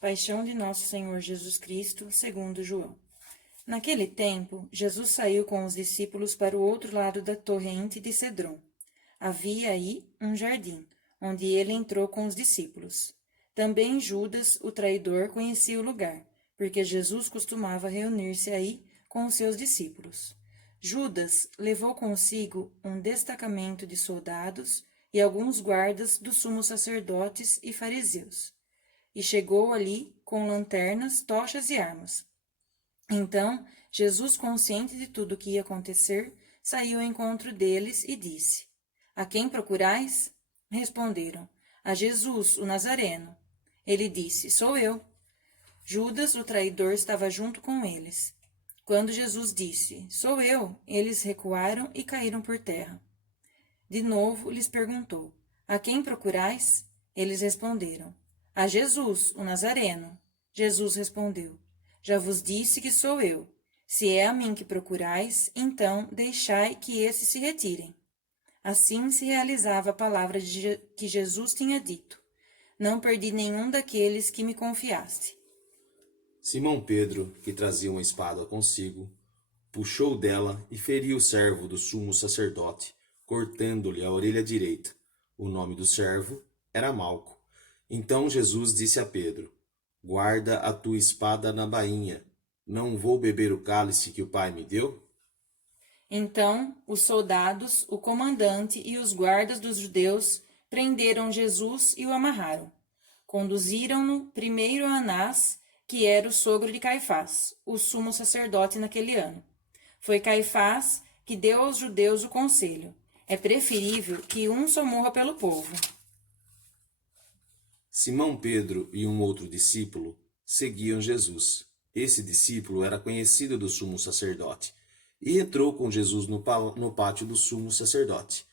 Paixão de Nosso Senhor Jesus Cristo, segundo João. Naquele tempo, Jesus saiu com os discípulos para o outro lado da torrente de Cedron. Havia aí um jardim, onde ele entrou com os discípulos. Também Judas, o traidor, conhecia o lugar, porque Jesus costumava reunir-se aí com os seus discípulos. Judas levou consigo um destacamento de soldados e alguns guardas dos sumos sacerdotes e fariseus. E chegou ali com lanternas, tochas e armas. Então, Jesus, consciente de tudo o que ia acontecer, saiu ao encontro deles e disse: A quem procurais? Responderam: A Jesus, o Nazareno. Ele disse: Sou eu. Judas, o traidor, estava junto com eles. Quando Jesus disse: Sou eu, eles recuaram e caíram por terra. De novo lhes perguntou: A quem procurais? Eles responderam: A Jesus, o Nazareno. Jesus respondeu: Já vos disse que sou eu. Se é a mim que procurais, então deixai que esses se retirem. Assim se realizava a palavra que Jesus tinha dito: Não perdi nenhum daqueles que me confiaste. Simão Pedro, que trazia uma espada consigo, puxou dela e feriu o servo do sumo sacerdote, cortando-lhe a orelha direita. O nome do servo era Malco. Então Jesus disse a Pedro: Guarda a tua espada na bainha. Não vou beber o cálice que o Pai me deu? Então os soldados, o comandante e os guardas dos judeus prenderam Jesus e o amarraram. Conduziram-no primeiro a Anás, que era o sogro de Caifás, o sumo sacerdote naquele ano. Foi Caifás que deu aos judeus o conselho: é preferível que um só morra pelo povo. Simão Pedro e um outro discípulo seguiam Jesus. Esse discípulo era conhecido do sumo sacerdote e entrou com Jesus no pátio do sumo sacerdote.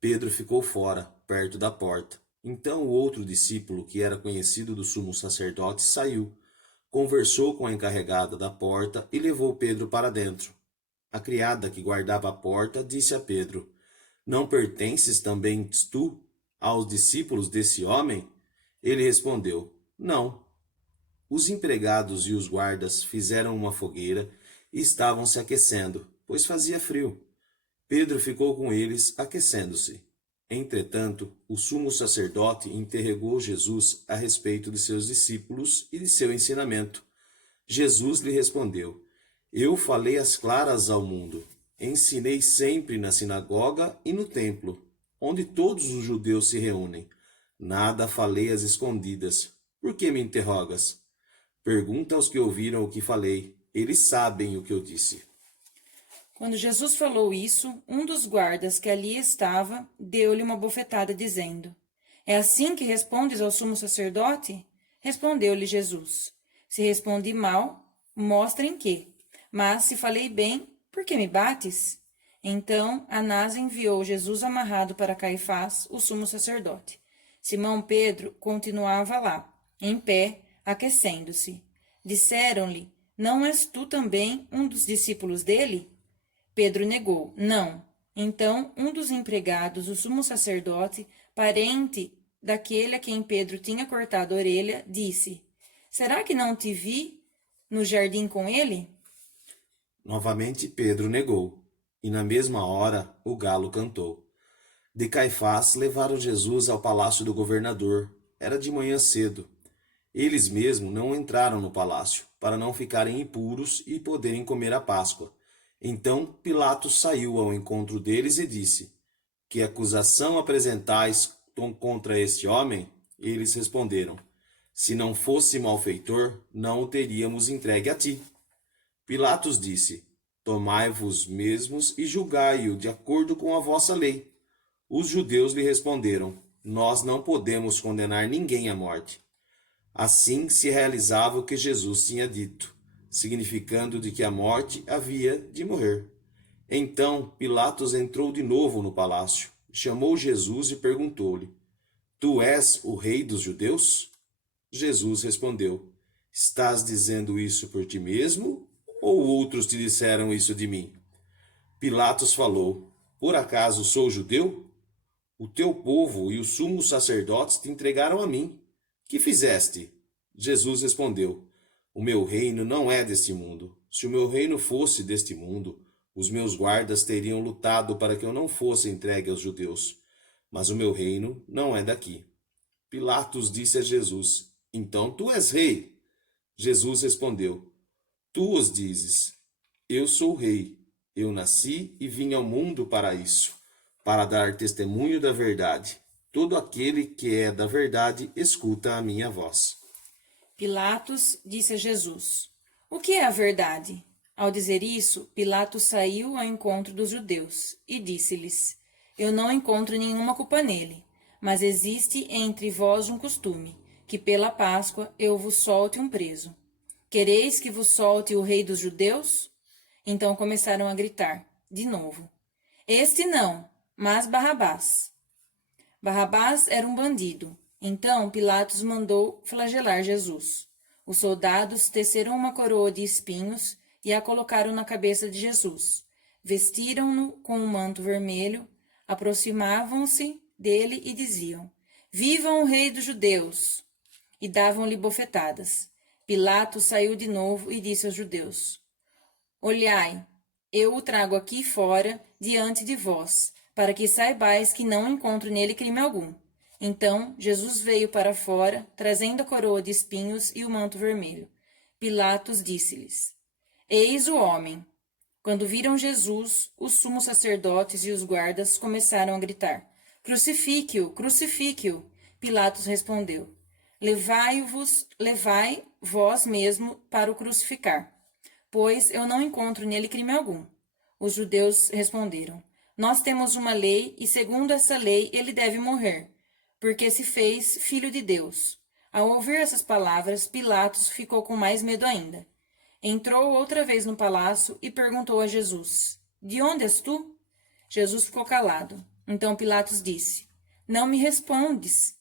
Pedro ficou fora, perto da porta. Então o outro discípulo, que era conhecido do sumo sacerdote, saiu, conversou com a encarregada da porta e levou Pedro para dentro. A criada que guardava a porta disse a Pedro: Não pertences também tu aos discípulos desse homem? Ele respondeu: Não. Os empregados e os guardas fizeram uma fogueira e estavam se aquecendo, pois fazia frio. Pedro ficou com eles, aquecendo-se. Entretanto, o sumo sacerdote interrogou Jesus a respeito de seus discípulos e de seu ensinamento. Jesus lhe respondeu: Eu falei as claras ao mundo. Ensinei sempre na sinagoga e no templo, onde todos os judeus se reúnem. Nada falei às escondidas. Por que me interrogas? Pergunta aos que ouviram o que falei. Eles sabem o que eu disse. Quando Jesus falou isso, um dos guardas que ali estava deu-lhe uma bofetada, dizendo: É assim que respondes ao sumo sacerdote? Respondeu-lhe Jesus: Se respondi mal, mostra em quê. Mas se falei bem, por que me bates? Então Anás enviou Jesus amarrado para Caifás, o sumo sacerdote. Simão Pedro continuava lá, em pé, aquecendo-se. Disseram-lhe: Não és tu também um dos discípulos dele? Pedro negou: Não. Então um dos empregados, o sumo sacerdote, parente daquele a quem Pedro tinha cortado a orelha, disse: Será que não te vi no jardim com ele? Novamente Pedro negou, e na mesma hora o galo cantou. De Caifás levaram Jesus ao palácio do governador. Era de manhã cedo. Eles mesmos não entraram no palácio, para não ficarem impuros e poderem comer a Páscoa. Então Pilatos saiu ao encontro deles e disse: Que acusação apresentais contra este homem? Eles responderam: Se não fosse malfeitor, não o teríamos entregue a ti. Pilatos disse: Tomai-vos mesmos e julgai-o de acordo com a vossa lei. Os judeus lhe responderam: Nós não podemos condenar ninguém à morte. Assim se realizava o que Jesus tinha dito, significando de que a morte havia de morrer. Então Pilatos entrou de novo no palácio, chamou Jesus e perguntou-lhe: Tu és o rei dos judeus? Jesus respondeu: Estás dizendo isso por ti mesmo, ou outros te disseram isso de mim? Pilatos falou: Por acaso sou judeu? O teu povo e os sumos sacerdotes te entregaram a mim. Que fizeste? Jesus respondeu: O meu reino não é deste mundo. Se o meu reino fosse deste mundo, os meus guardas teriam lutado para que eu não fosse entregue aos judeus. Mas o meu reino não é daqui. Pilatos disse a Jesus: Então tu és rei? Jesus respondeu: Tu os dizes. Eu sou rei. Eu nasci e vim ao mundo para isso, para dar testemunho da verdade. Todo aquele que é da verdade escuta a minha voz. Pilatos disse a Jesus: O que é a verdade? Ao dizer isso, Pilatos saiu ao encontro dos judeus e disse-lhes: Eu não encontro nenhuma culpa nele, mas existe entre vós um costume, que pela Páscoa eu vos solte um preso. Quereis que vos solte o rei dos judeus? Então começaram a gritar, de novo: Este não, mas Barrabás. Barrabás era um bandido. Então Pilatos mandou flagelar Jesus. Os soldados teceram uma coroa de espinhos e a colocaram na cabeça de Jesus. Vestiram-no com um manto vermelho, aproximavam-se dele e diziam: Vivam o rei dos judeus! E davam-lhe bofetadas. Pilatos saiu de novo e disse aos judeus: Olhai, eu o trago aqui fora, diante de vós, para que saibais que não encontro nele crime algum. Então Jesus veio para fora, trazendo a coroa de espinhos e o manto vermelho. Pilatos disse-lhes: Eis o homem. Quando viram Jesus, os sumos sacerdotes e os guardas começaram a gritar: Crucifique-o, crucifique-o. Pilatos respondeu: levai vós mesmo para o crucificar, pois eu não encontro nele crime algum. Os judeus responderam: Nós temos uma lei, e segundo essa lei ele deve morrer, porque se fez filho de Deus. Ao ouvir essas palavras, Pilatos ficou com mais medo ainda. Entrou outra vez no palácio e perguntou a Jesus: De onde és tu? Jesus ficou calado. Então Pilatos disse: Não me respondes.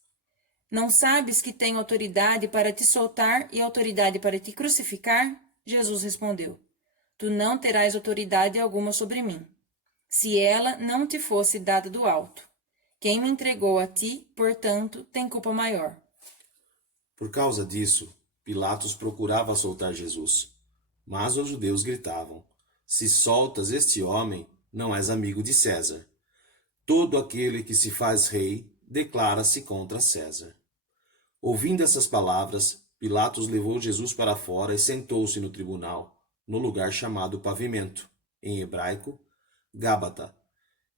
Não sabes que tenho autoridade para te soltar e autoridade para te crucificar? Jesus respondeu: Tu não terás autoridade alguma sobre mim, se ela não te fosse dada do alto. Quem me entregou a ti, portanto, tem culpa maior. Por causa disso, Pilatos procurava soltar Jesus. Mas os judeus gritavam: Se soltas este homem, não és amigo de César. Todo aquele que se faz rei declara-se contra César. Ouvindo essas palavras, Pilatos levou Jesus para fora e sentou-se no tribunal, no lugar chamado Pavimento, em hebraico, Gábata.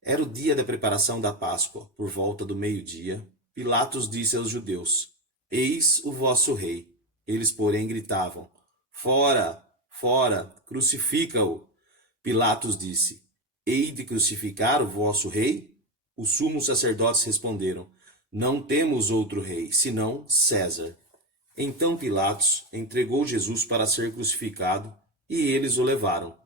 Era o dia da preparação da Páscoa, por volta do meio-dia. Pilatos disse aos judeus: Eis o vosso rei. Eles, porém, gritavam: Fora, fora, crucifica-o. Pilatos disse: Hei de crucificar o vosso rei? Os sumos sacerdotes responderam: Não temos outro rei, senão César. Então Pilatos entregou Jesus para ser crucificado, e eles o levaram.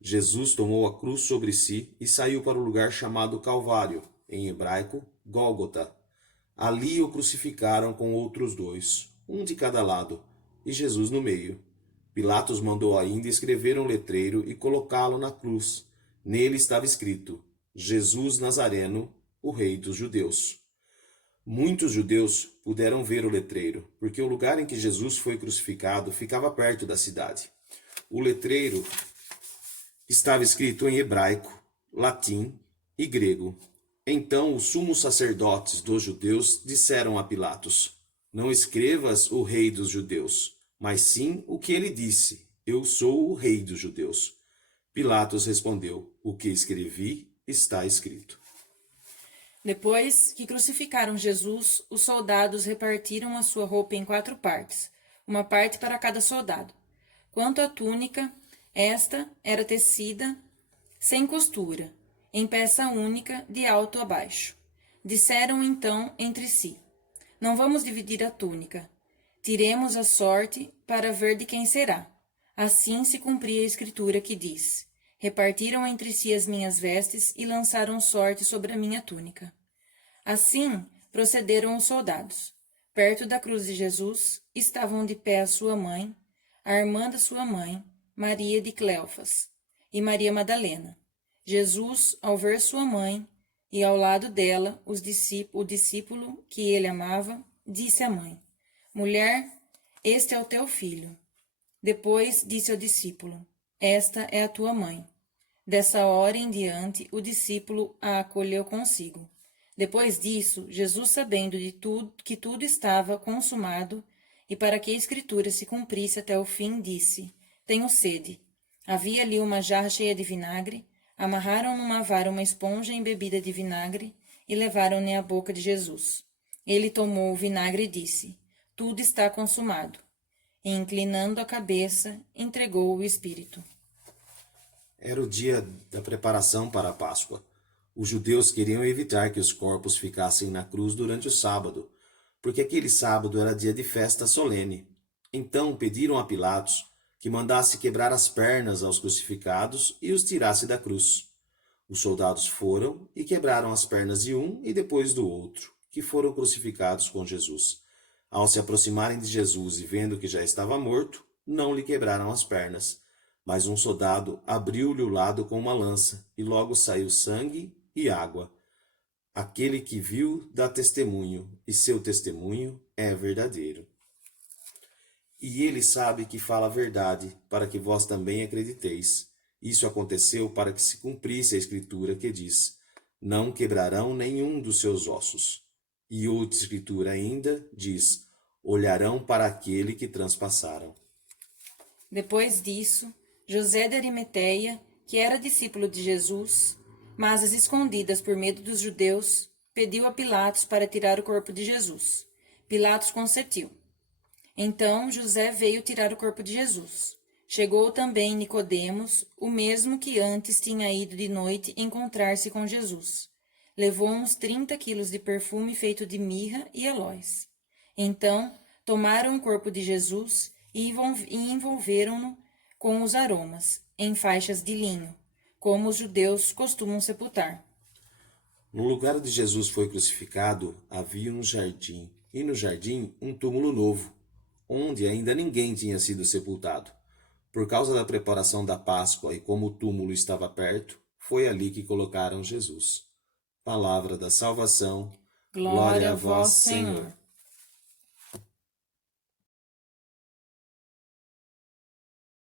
Jesus tomou a cruz sobre si e saiu para o lugar chamado Calvário, em hebraico, Gólgota. Ali o crucificaram com outros dois, um de cada lado, e Jesus no meio. Pilatos mandou ainda escrever um letreiro e colocá-lo na cruz. Nele estava escrito: Jesus Nazareno, o Rei dos Judeus. Muitos judeus puderam ver o letreiro, porque o lugar em que Jesus foi crucificado ficava perto da cidade. O letreiro estava escrito em hebraico, latim e grego. Então os sumos sacerdotes dos judeus disseram a Pilatos: Não escrevas o rei dos judeus, mas sim o que ele disse: Eu sou o rei dos judeus. Pilatos respondeu: O que escrevi está escrito. Depois que crucificaram Jesus, os soldados repartiram a sua roupa em 4 partes, uma parte para cada soldado. Quanto à túnica, esta era tecida sem costura, em peça única, de alto a baixo. Disseram então entre si: Não vamos dividir a túnica. Tiremos a sorte para ver de quem será. Assim se cumpria a escritura que diz: Repartiram entre si as minhas vestes e lançaram sorte sobre a minha túnica. Assim procederam os soldados. Perto da cruz de Jesus estavam de pé a sua mãe, a irmã da sua mãe, Maria de Cleofas, e Maria Madalena. Jesus, ao ver sua mãe, e ao lado dela o discípulo que ele amava, disse à mãe: Mulher, este é o teu filho. Depois disse ao discípulo: esta é a tua mãe. Dessa hora em diante, o discípulo a acolheu consigo. Depois disso, Jesus, sabendo de tudo que tudo estava consumado, e para que a escritura se cumprisse até o fim, disse: tenho sede. Havia ali uma jarra cheia de vinagre, amarraram numa vara uma esponja embebida de vinagre e levaram-ne à boca de Jesus. Ele tomou o vinagre e disse: tudo está consumado. E, inclinando a cabeça, entregou o espírito. Era o dia da preparação para a Páscoa. Os judeus queriam evitar que os corpos ficassem na cruz durante o sábado, porque aquele sábado era dia de festa solene. Então pediram a Pilatos que mandasse quebrar as pernas aos crucificados e os tirasse da cruz. Os soldados foram e quebraram as pernas de um e depois do outro, que foram crucificados com Jesus. Ao se aproximarem de Jesus e vendo que já estava morto, não lhe quebraram as pernas. Mas um soldado abriu-lhe o lado com uma lança, e logo saiu sangue e água. Aquele que viu dá testemunho, e seu testemunho é verdadeiro. E ele sabe que fala a verdade, para que vós também acrediteis. Isso aconteceu para que se cumprisse a escritura que diz: não quebrarão nenhum dos seus ossos. E outra escritura ainda diz: olharão para aquele que transpassaram. Depois disso, José de Arimateia, que era discípulo de Jesus, mas às escondidas por medo dos judeus, pediu a Pilatos para tirar o corpo de Jesus. Pilatos consentiu. Então José veio tirar o corpo de Jesus. Chegou também Nicodemos, o mesmo que antes tinha ido de noite encontrar-se com Jesus. Levou uns 30 quilos de perfume feito de mirra e aloés. Então tomaram o corpo de Jesus e envolveram-no com os aromas, em faixas de linho, como os judeus costumam sepultar. No lugar onde Jesus foi crucificado, havia um jardim, e no jardim um túmulo novo, onde ainda ninguém tinha sido sepultado. Por causa da preparação da Páscoa e como o túmulo estava perto, foi ali que colocaram Jesus. Palavra da salvação. Glória a vós, Senhor.